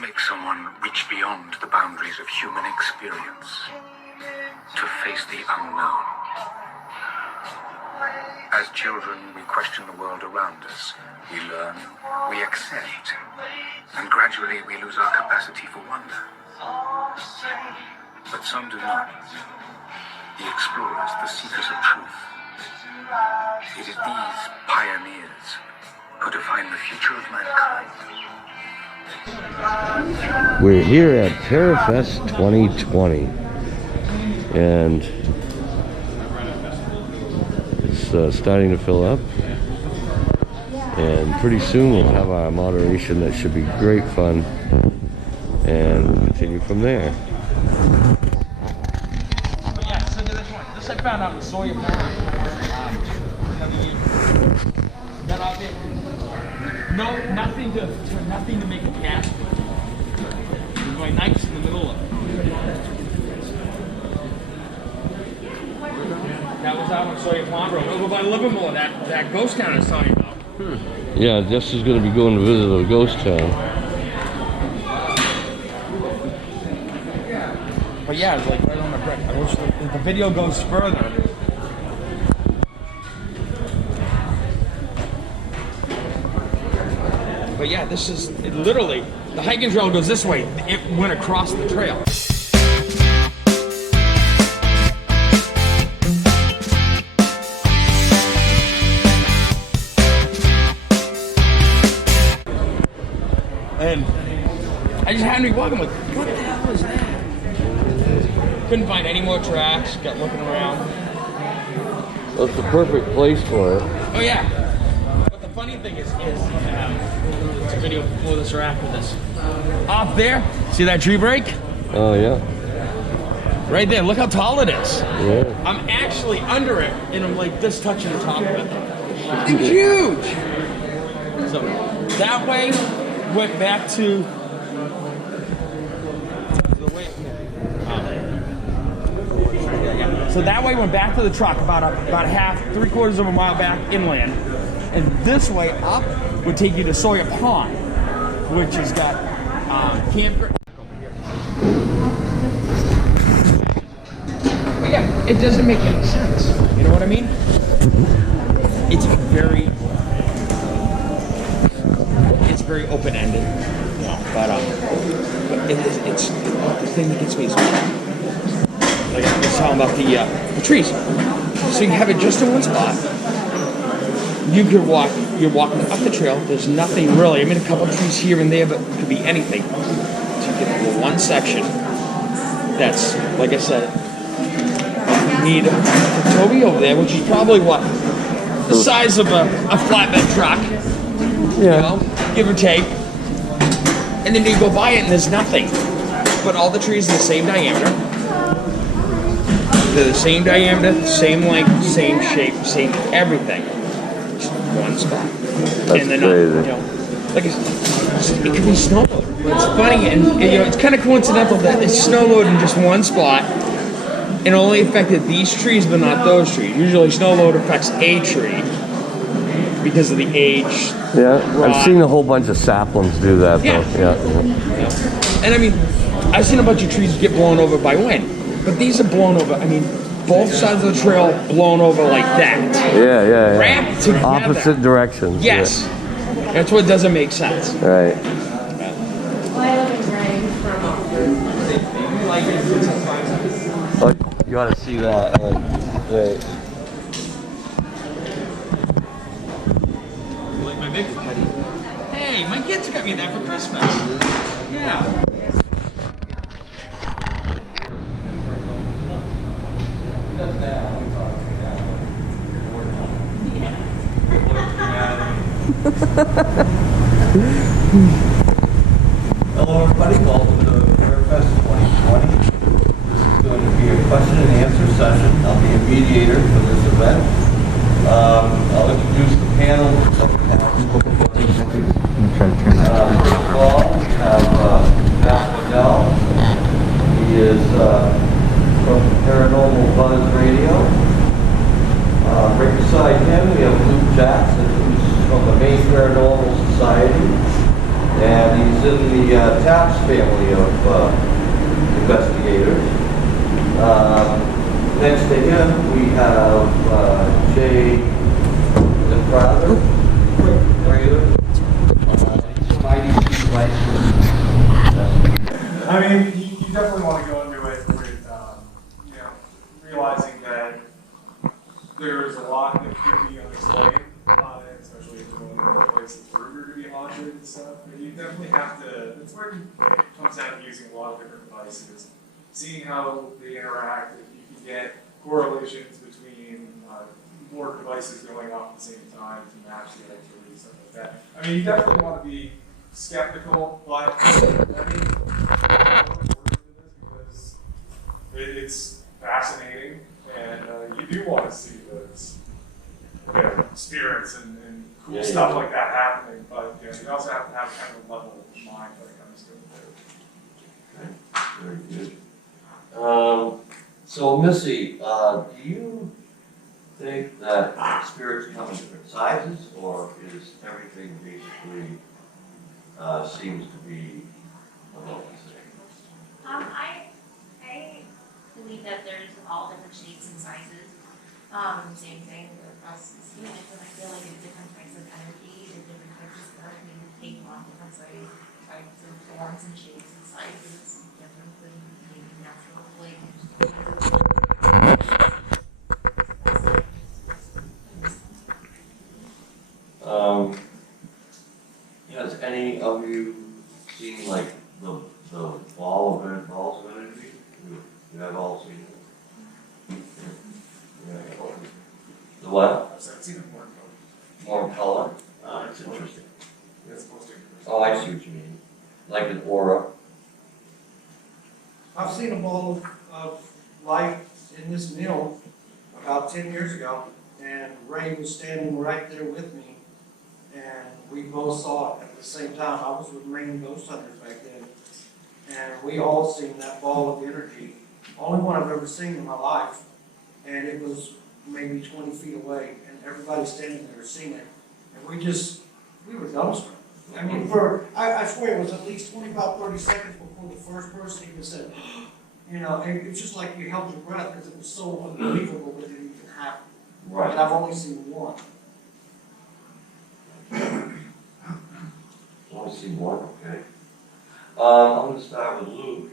make someone reach beyond the boundaries of human experience to face the unknown? As children, we question the world around us. We learn, we accept, and gradually we lose our capacity for wonder. But some do not. The explorers, the seekers of truth. It is these pioneers who define the future of mankind. We're here at Parafest 2020, and it's starting to fill up, and pretty soon we'll have our moderation that should be great fun, and we'll continue from there. But yeah, so this one. This I found out in Sawyer Pond. That out there. No, nothing to make a cast with. There's my knives in the middle of it. That was out on Sawyer Pond Road. Over by Livermore, that ghost town I was talking about. Yeah, Jess is going to be going to visit a ghost town. But yeah, it's like right on the brick. I wish the video goes further. But yeah, this is literally, the hiking trail goes this way. It went across the trail. And I just happened to be walking, like, what the hell is that? Couldn't find any more tracks, got looking around. Well, it's the perfect place for it. Oh yeah. But the funny thing is it's a video before this or after this. Off there, see that tree break? Oh, yeah. Right there, look how tall it is. Yeah. I'm actually under it, and I'm like this touching the top of it. It's huge! So, that way, went back to the way. So that way went back to the truck about a half, 3/4 of a mile back inland, and this way up would take you to Sawyer Pond, which has got campground. But yeah, it doesn't make any sense. You know what I mean? It's very open-ended, you know, but it's the thing that gets me is like I was talking about the trees. So you have it just in one spot. You could walk. You're walking up the trail. There's nothing really. I mean, a couple of trees here and there, but it could be anything. So you get the one section that's, like I said, you need a Toby over there, which is probably what the size of a flatbed truck. Yeah. You know, give or take. And then you go by it and there's nothing. But all the trees are the same diameter. They're the same diameter, same length, same shape, same everything. Just one spot. That's and then crazy. You know, like it could be snow load. But it's funny, and you know, it's kind of coincidental that it's snow load in just one spot. It only affected these trees, but not those trees. Usually, snow load affects a tree because of the age. Yeah, rot. I've seen a whole bunch of saplings do that, though. Yeah. And I mean, I've seen a bunch of trees get blown over by wind, but these are blown over. I mean, both sides of the trail blown over like that. Yeah. Wrapped together. Opposite directions. Yes. Yeah. That's what doesn't make sense. Right. Oh, you ought to see that. Right. Like my big buddy. Hey, my kids got me that for Christmas. Yeah. Hello everybody, welcome to Parafest 2020. This is going to be a question and answer session. I'll be a mediator for this event. I'll introduce the panel. First of all, we have Matt. He is from Paranormal Buzz Radio. Right beside him we have Jackson, who's from the Maine Paranormal Society. And he's in the the TAPS family of investigators. Next to him, we have Jay Brother, regular. I mean, you definitely want to go into it with, you know, realizing that there's a lot that could be unexplained, especially if you're going to a place that's rumored to be haunted and stuff. But you definitely have to, that's where it comes down to using a lot of different devices, seeing how they interact, if you can get correlations between more devices going off at the same time to match the activity, stuff like that. I mean, you definitely want to be skeptical, but I mean, because it's fascinating, and you do want to see those, you know, spirits and cool stuff like that happening. But you know, you also have to have kind of a level of mind when it comes to it. Okay, very good. So Missy, do you think that spirits come in different sizes, or is everything basically seems to be about the same? I believe that there's all different shapes and sizes. Same thing across the humans, and I feel like it's different types of energy and different types of stuff. I mean, take on different types of forms and shapes and sizes, different than maybe natural like. Has any of you seen like the balls of energy? You have all seen it? Yeah. The what? I've seen it more More color? Oh, that's interesting. It's supposed to. Oh, I see what you mean. Like an aura. I've seen a ball of light in this mill about 10 years ago, and Ray was standing right there with me, and we both saw it at the same time. I was with Maine ghost hunters back then, and we all seen that ball of energy. Only one I've ever seen in my life, and it was maybe 20 feet away, and everybody standing there seeing it, and we were dumbstruck. I mean, I swear it was at least 25, 30 seconds before the first person even said, you know, and it's just like you held your breath because it was so unbelievable that it even happened. Right. And I've only seen one. Only seen one, okay. I'm gonna start with Luke.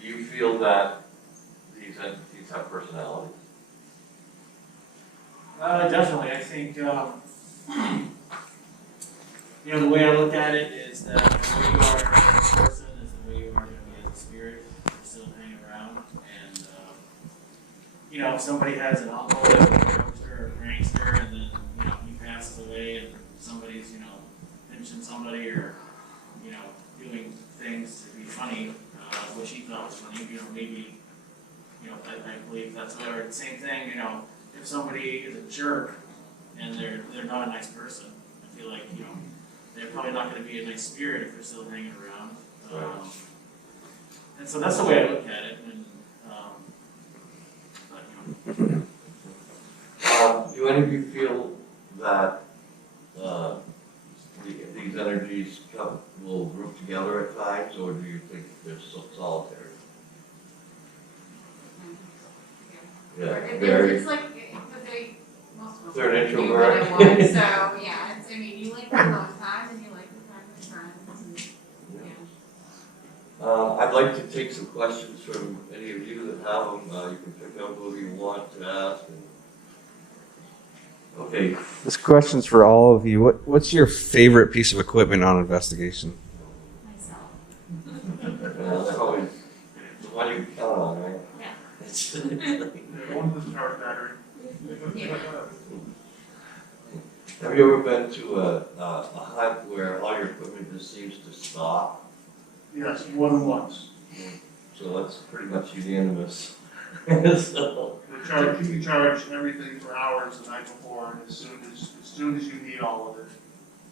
Do you feel that these entities have personalities? Definitely. I think, you know, the way I look at it is that the way you are as a person is the way you are going to be as a spirit. You're still hanging around. And, you know, if somebody has an alcoholic or a drugster or a prankster and then, you know, he passes away and somebody's, you know, pinching somebody or, you know, doing things to be funny, which he thought was funny, you know, maybe, you know, I believe that's or the same thing, you know, if somebody is a jerk and they're not a nice person, I feel like, you know, they're probably not going to be a nice spirit if they're still hanging around. And so that's the way I look at it. And, but, you know. Do any of you feel that these energies will group together at times, or do you think they're solitary? Yeah, very. It's like, but most of us. They're an do introvert. what I want. So, yeah, I mean, you like the alone time and you like the time with friends. And, yeah. I'd like to take some questions from any of you that have them. You can pick up who you want to ask. Okay. This question's for all of you. What's your favorite piece of equipment on investigation? Myself. That's always the one you can count on, right? Yeah. One of the charge battery. Yeah. Have you ever been to a hunt where all your equipment just seems to stop? Yes, more than once. So that's pretty much unanimous. So, You charge everything for hours the night before, and as soon as you need all of it,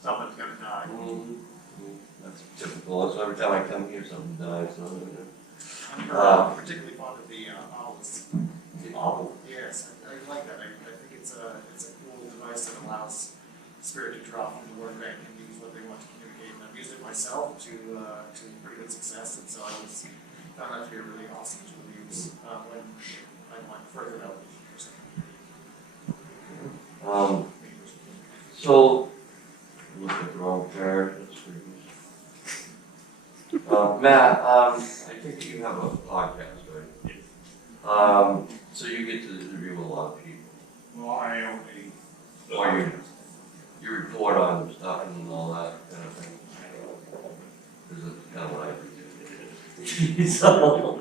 something's gonna die. that's typical. So every time I come here, something dies. I'm particularly fond of the owls. The owl. Yes, I like that. I think it's a cool device that allows spirit to draw from the word bank and use what they want to communicate. And I've used it myself to pretty good success, and so I found that to be a really awesome tool to use when I want further validation for something. So, look at the wrong card. That's pretty good. Matt, I think you have a podcast, right? Yes. So you get to interview a lot of people. Well, I own Or you report on stuff and all that kind of thing. Is it kind of what I do? So,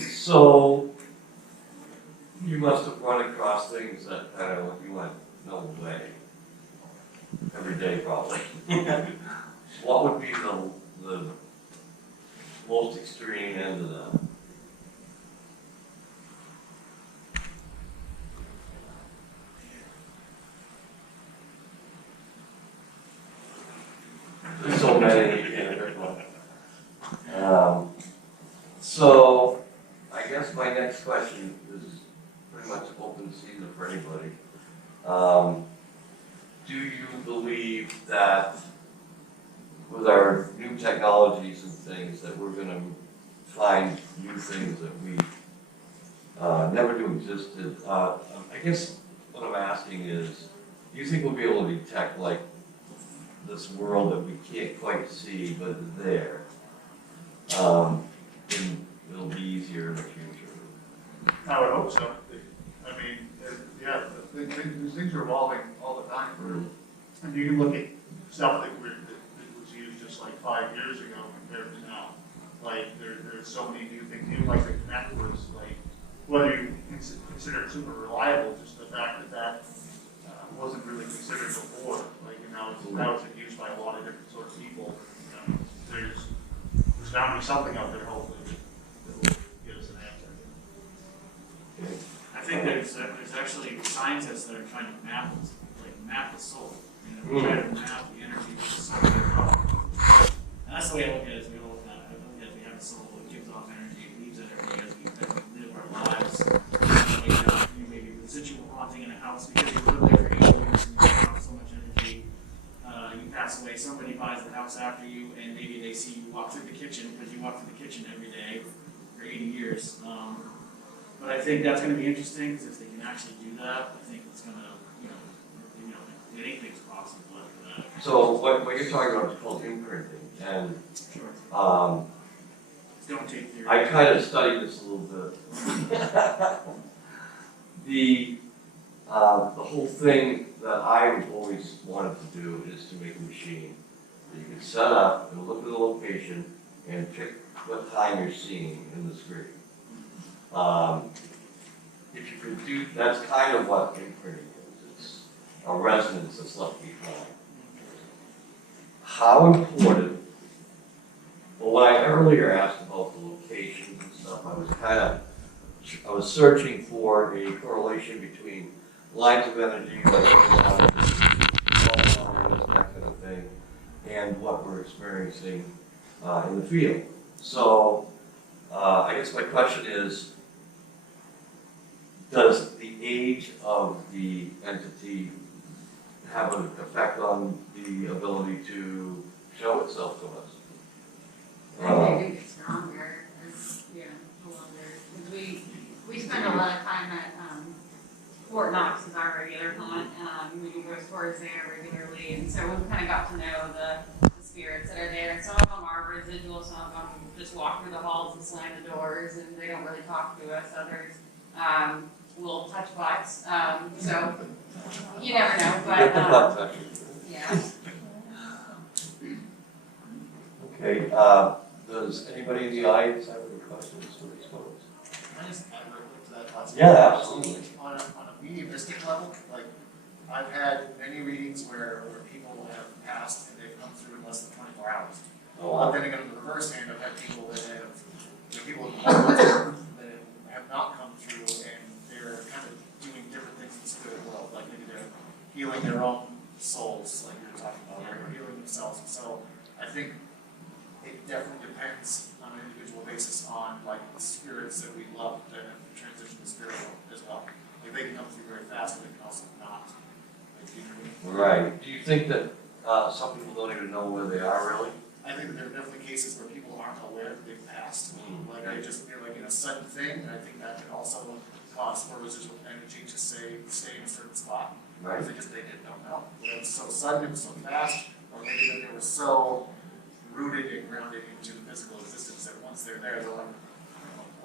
so you must have run across things that kind of you went, no way. Every day, probably. What would be the most extreme end of that? There's so many. So I guess my next question is pretty much open season for anybody. Do you believe that with our new technologies and things that we're going to find new things that we never knew existed? I guess what I'm asking is, do you think we'll be able to detect like this world that we can't quite see but is there? And it'll be easier in the future. I would hope so. I mean, yeah, these things are evolving all the time. And you can look at stuff that was used just like 5 years ago compared to now. Like, there's so many new things. Even like the Connect was like, whether you consider it super reliable, just the fact that wasn't really considered before. Like, and now it's used by a lot of different sorts of people. You know, there's bound to be something out there, hopefully, that will give us an answer. I think there's actually scientists that are trying to map the soul. You know, try to map the energy of the soul. And that's the way I look at it. As we look at it, I look at it, we have a soul, it gives off energy, it leaves energy as we live our lives. You may be residual haunting in a house because you live there for 8 years and you give off so much energy. You pass away, somebody buys the house after you, and maybe they see you walk through the kitchen because you walk through the kitchen every day for 80 years. But I think that's going to be interesting because if they can actually do that, I think it's going to, anything's possible after that. So what you're talking about is called imprinting, and Sure. Don't take theory. I kind of studied this a little bit. The whole thing that I always wanted to do is to make a machine that you can set up and look at the location and pick what time you're seeing in the screen. If you could do, that's kind of what imprinting is. It's a resonance that's left behind. How important, well, when I earlier asked about the locations and stuff, I was searching for a correlation between lines of energy, like that kind of thing, and what we're experiencing in the field. So I guess my question is, does the age of the entity have an effect on the ability to show itself to us? I think it's stronger as, older. Because we spend a lot of time at Fort Knox is our regular haunt. We do ghost tours there regularly, and so we've kind of got to know the spirits that are there. Some of them are residual, some of them just walk through the halls and slam the doors, and they don't really talk to us. Others will touch butts. So you never know, but yeah. Okay, does anybody in the audience have any questions for these folks? Can I just add real quick to that last Yeah, absolutely. On a mediumistic level, like, I've had many readings where people have passed and they've come through in less than 24 hours. Oh, Then again, on the reverse hand, I've had people that have not come through and they're kind of doing different things in the spirit world, like maybe they're healing their own souls, like you were talking about, or healing themselves. So I think it definitely depends on an individual basis on like the spirits that we love to transition to the spirit world as well. Like, they can come through very fast, but they can also not. Like, you know what I mean? Right. Do you think that some people don't even know where they are really? I think that there are definitely cases where people aren't aware that they've passed. Like, they're like in a sudden thing, and I think that could also cause more residual energy to stay in a certain spot. Right. Because they didn't know. It was so sudden, it was so fast, or maybe that they were so rooted and grounded into the physical existence that once they're there, they're like,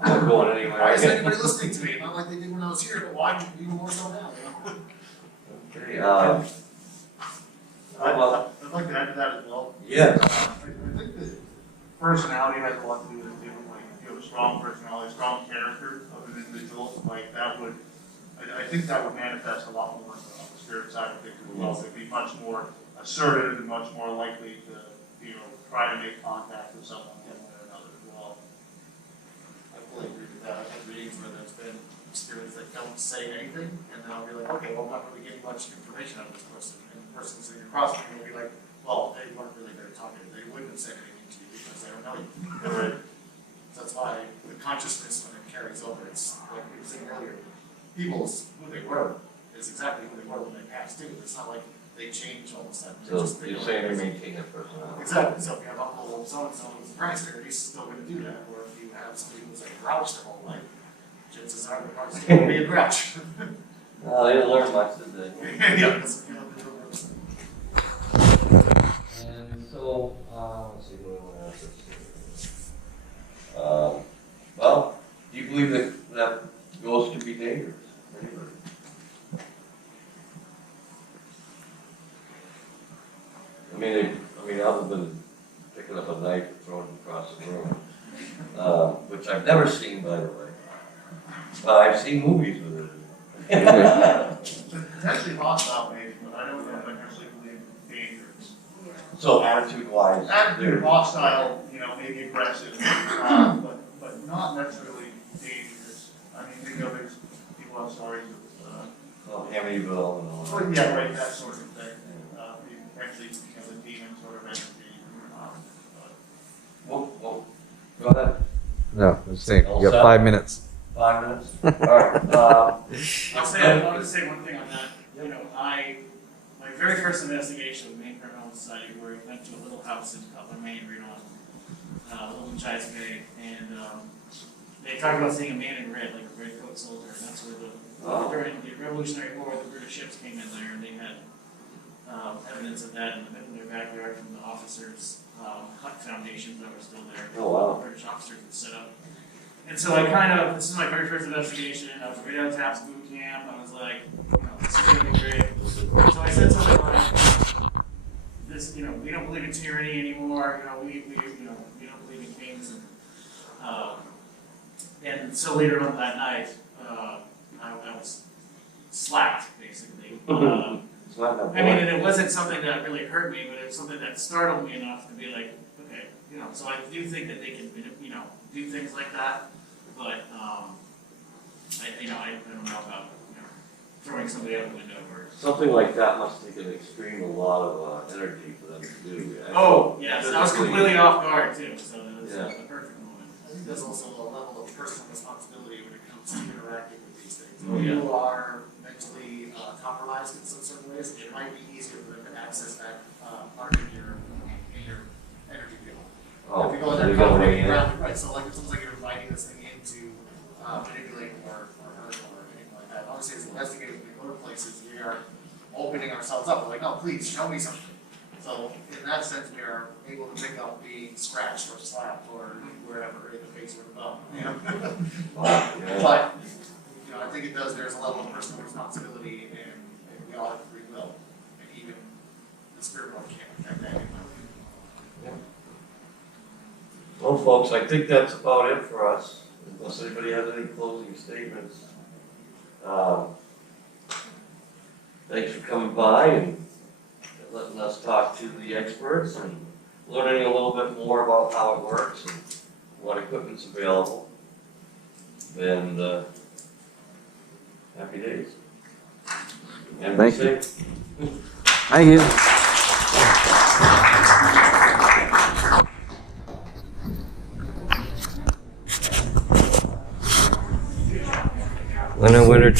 I'm not going anywhere. why isn't anybody listening to me? Not like they did when I was here, but why even more so now, you know? Okay, I'd like to add to that as well. yes. I think that personality has a lot to do with it. Like, if you have a strong personality, strong character of an individual, like that would, I think that would manifest a lot more on the spirit side of things as well. They'd be much more assertive and much more likely to, try to make contact with someone one way or another as well. I fully agree with that. I've had readings where there's been spirits that don't say anything, and then I'll be like, okay, well, I'm not really getting much information out of this person. And the person sitting across from me will be like, well, they weren't really very talkative. They wouldn't have said anything to you because they don't know you. Right? So that's why the consciousness, when it carries over, it's like we were saying earlier, people's who they were is exactly who they were when they passed too. It's not like they change all of a sudden. So you're saying they maintain their personality? Exactly. So if you have Uncle so-and-so who's a prankster, he's still going to do that. Or if you have somebody who's like a grouch their whole life, chances are they're probably still going to be a grouch. No, they didn't learn much, did they? Yeah. And so, let's see what I want to ask this. Well, do you believe that ghosts can be dangerous? Anybody? I mean, other than picking up a knife and throwing it across the room, which I've never seen, by the way. I've seen movies with it. It's actually hostile, maybe, but I don't necessarily believe dangerous. So attitude-wise, Attitude hostile, maybe aggressive, but not necessarily dangerous. I mean, there's people have stories of, Amityville and all that. yeah, right, that sort of thing. Actually, the demon sort of entity. Whoa, go ahead. No, I'm saying All you got set? 5 minutes. 5 minutes? All right. I wanted to say one thing on that. My very first investigation with Maine Criminal Society, where we went to a little house in Cutler, Maine, right on Little Giants Bay, and they talked about seeing a man in red, like a red coat soldier, and that's where during the Revolutionary War, the British ships came in there, and they had evidence of that in their backyard from the officers' hut foundations that were still there. Oh, wow. The British officers had set up. And so this is my very first investigation. I was right out of TAPS boot camp. I was like, this is gonna be great. So I said something like, this, we don't believe in tyranny anymore. We don't believe in kings. And so later on that night, I was slapped, basically. I mean, and it wasn't something that really hurt me, but it was something that startled me enough to be like, okay, so I do think that they can, do things like that, but, I don't know about, throwing somebody out the window or. Something like that must take an extreme a lot of energy for them to do. Oh, yes, I was completely off guard too, so it was the perfect moment. I think there's also a level of personal responsibility when it comes to interacting with these things. Oh, If yeah. you are mentally compromised in some certain ways, it might be easier for them to access that part in your energy field. Oh, If you go in so there you go confident, way in. right, so like it's almost like you're inviting this thing in to manipulate or hurt or anything like that. Obviously, as investigators, when we go to places, we are opening ourselves up. We're like, no, please show me something. So in that sense, we are able to pick up being scratched or slapped or wherever in the face or the bum. Wow, yeah. But I think it does. There's a level of personal responsibility, and we all have free will, and even the spirit world can't affect that. Well, folks, I think that's about it for us, unless anybody has any closing statements. Thanks for coming by and letting us talk to the experts and learning a little bit more about how it works and what equipment's available. And happy days. And be Thank you. safe. Thank you. Winner, winner.